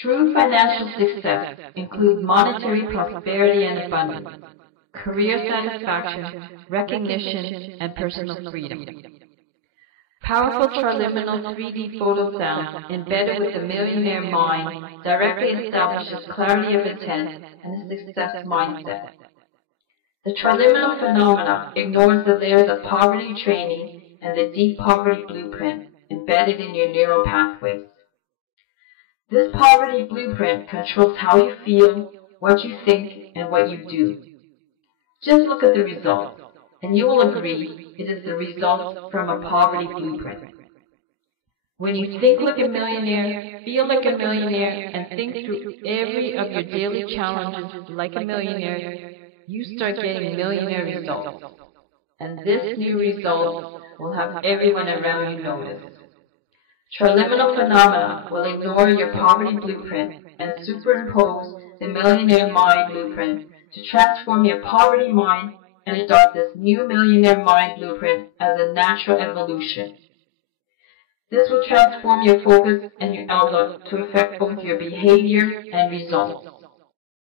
True financial success includes monetary prosperity and abundance, career satisfaction, recognition, and personal freedom. Powerful triluminal 3D photo sound embedded with the millionaire mind directly establishes clarity of intent and a success mindset. The triluminal phenomena ignores the layers of poverty training and the deep poverty blueprint embedded in your neural pathways. This poverty blueprint controls how you feel, what you think, and what you do. Just look at the results, and you will agree it is the result from a poverty blueprint. When you think like a millionaire, feel like a millionaire, and think through every of your daily challenges like a millionaire, you start getting millionaire results. And this new result will have everyone around you notice. Triluminal phenomena will ignore your poverty blueprint and superimpose the millionaire mind blueprint to transform your poverty mind and adopt this new millionaire mind blueprint as a natural evolution. This will transform your focus and your outlook to affect both your behavior and results.